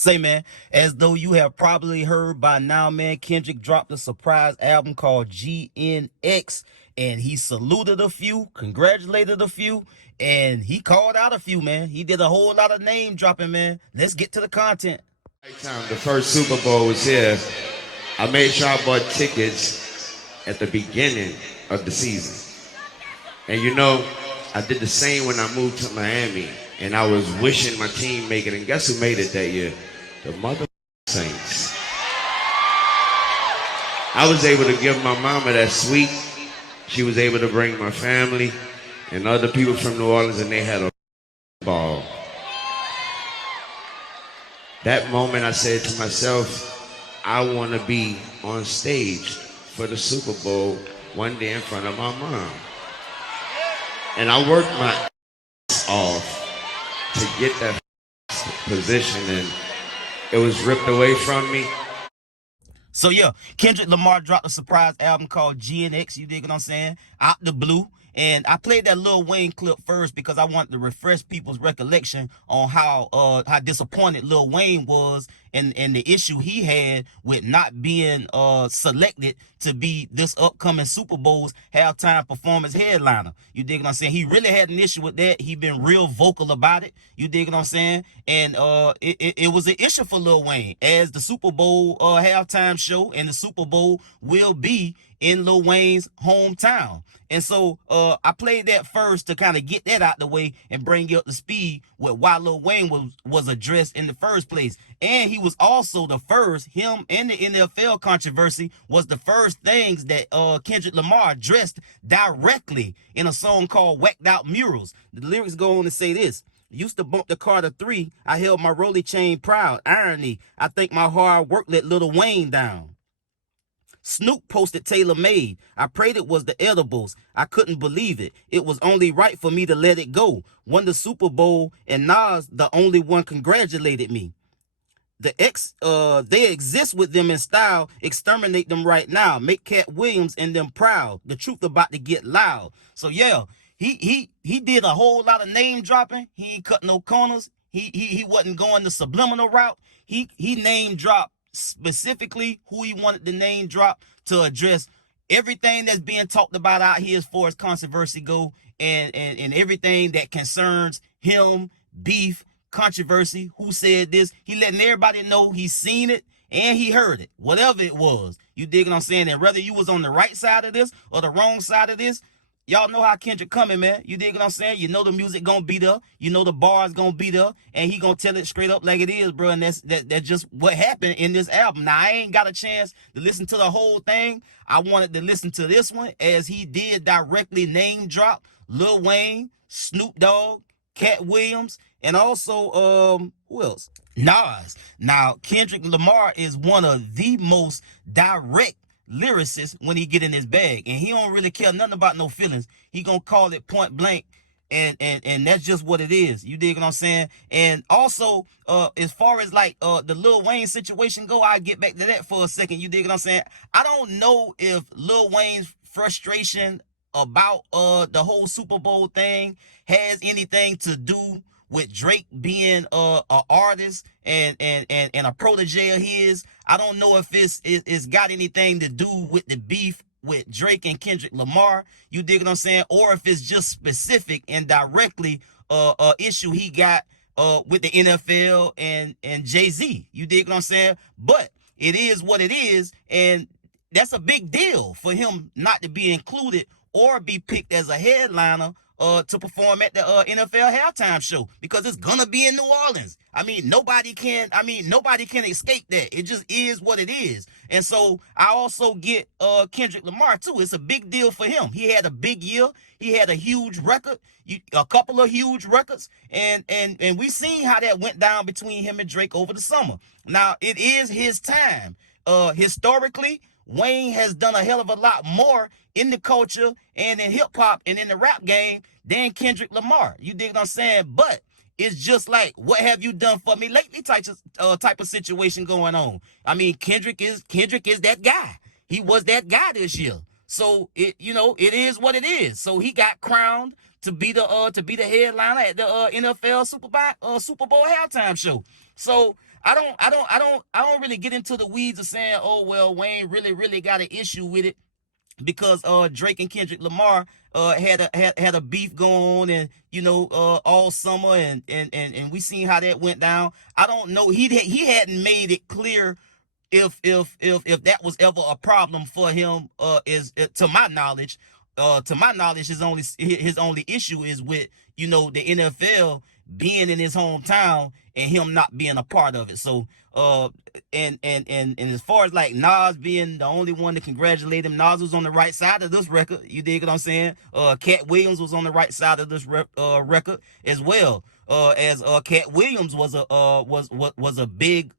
Say, man, as though you have probably heard by now, man, Kendrick dropped a surprise album called GNX, and he saluted a few, congratulated a few, and he called out a few, man. He did a whole lot of name dropping, man. Let's get to the content. Time the first Super Bowl was here. I made sure I bought tickets at the beginning of the season. And you know, I did the same when I moved to Miami. And I was wishing my team make it. And guess who made it that year? The mother Saints. I was able to give my mama that sweet. She was able to bring my family and other people from New Orleans, and they had a ball. That moment I said to myself, I want to be on stage for the Super Bowl one day in front of my mom. And I worked my ass off to get that position, and it was ripped away from me. So yeah, Kendrick Lamar dropped a surprise album called GNX, you dig what I'm saying? Out the blue. And I played that Lil Wayne clip first because I wanted to refresh people's recollection on how disappointed Lil Wayne was and the issue he had with not being selected to be this upcoming Super Bowl's halftime performance headliner. You dig what I'm saying? He really had an issue with that. He been real vocal about it. You dig what I'm saying? And it was an issue for Lil Wayne, as the Super Bowl halftime show and the Super Bowl will be in Lil Wayne's hometown. And so I played that first to kind of get that out the way and bring you up to speed with why Lil Wayne was addressed in the first place. And he was also the first, him and the NFL controversy was the first things that Kendrick Lamar addressed directly in a song called WACCED Out Murals. The lyrics go on to say this: used to bump the Carter 3, I held my rolly chain proud. Irony, I think my hard work let Lil Wayne down. Snoop posted Taylor Made. I prayed it was the edibles. I couldn't believe it. It was only right for me to let it go. Won the Super Bowl, and Nas, the only one, congratulated me. They exist with them in style. Exterminate them right now. Make Katt Williams and them proud. The truth about to get loud. So yeah, he did a whole lot of name dropping. He ain't cut no corners. He wasn't going the subliminal route. He name dropped specifically who he wanted the name drop to address everything that's being talked about out here as far as controversy go, and everything that concerns him, beef, controversy, who said this. He letting everybody know he's seen it and he heard it, whatever it was. You dig what I'm saying? And whether you was on the right side of this or the wrong side of this, y'all know how Kendrick coming, man. You dig what I'm saying? You know the music gonna be there. You know the bars gonna be there. And he gonna tell it straight up like it is, bro. And that's just what happened in this album. Now, I ain't got a chance to listen to the whole thing. I wanted to listen to this one, as he did directly name drop Lil Wayne, Snoop Dogg, Katt Williams, and also, who else? Nas. Now, Kendrick Lamar is one of the most direct lyricist when he get in his bag, and he don't really care nothing about no feelings. He gonna call it point blank, and that's just what it is. You dig what I'm saying? And also, as far as like the Lil Wayne situation go, I'll get back to that for a second. You dig what I'm saying? I don't know if Lil Wayne's frustration about the whole Super Bowl thing has anything to do with Drake being a artist and a protege of his. I don't know if it's got anything to do with the beef with Drake and Kendrick Lamar. You dig what I'm saying? Or if it's just specific and directly a issue he got with the NFL and Jay-Z. You dig what I'm saying? But it is what it is, and that's a big deal for him not to be included or be picked as a headliner to perform at the NFL halftime show, because it's gonna be in New Orleans. Nobody can escape that. It just is what it is. And so I also get Kendrick Lamar too. It's a big deal for him. He had a big year. He had a huge record, a couple of huge records, and we seen how that went down between him and Drake over the summer. Now it is his time. Historically, Wayne has done a hell of a lot more in the culture and in hip-hop and in the rap game than Kendrick Lamar. You dig what I'm saying? But it's just like, what have you done for me lately type of situation going on. Kendrick is that guy. He was that guy this year. So it is what it is. So he got crowned to be the headliner at the NFL Super Bowl halftime show. So I don't really get into the weeds of saying, oh well, Wayne really got an issue with it because Drake and Kendrick Lamar had a beef going on, and all summer, and we seen how that went down. I don't know. He hadn't made it clear if that was ever a problem for him. Is to my knowledge, his only issue is with the NFL being in his hometown and him not being a part of it. So and as far as like Nas being the only one to congratulate him, Nas was on the right side of this record. You dig what I'm saying? Katt Williams was on the right side of this record as well. As Katt Williams was a big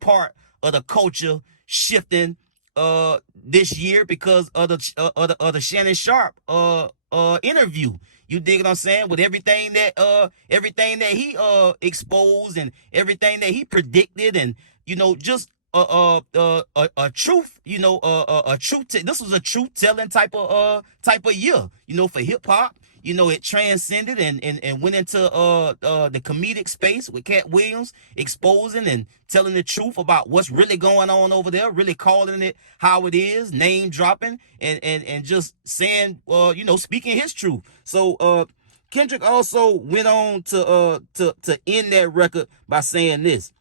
part of the culture shifting this year because of the Shannon Sharp interview. You dig what I'm saying? With everything that he exposed and everything that he predicted, and just a truth, a truth. This was a truth telling type of year, for hip hop. It transcended and went into the comedic space with Katt Williams exposing and telling the truth about what's really going on over there, really calling it how it is, name dropping and just saying, speaking his truth. So Kendrick also went on to end that record by saying this: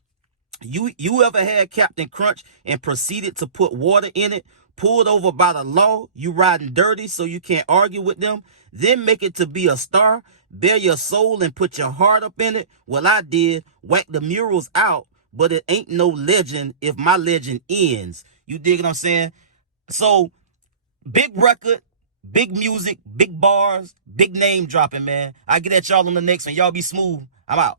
You ever had Captain Crunch and proceeded to put water in it? Pulled over by the law, you riding dirty so you can't argue with them, then make it to be a star, bare your soul and put your heart up in it? Well, I did, whack the murals out, but it ain't no legend if my legend ends. You dig what I'm saying? So, big record, big music, big bars, big name dropping, man. I get at y'all on the next one. Y'all be smooth. I'm out.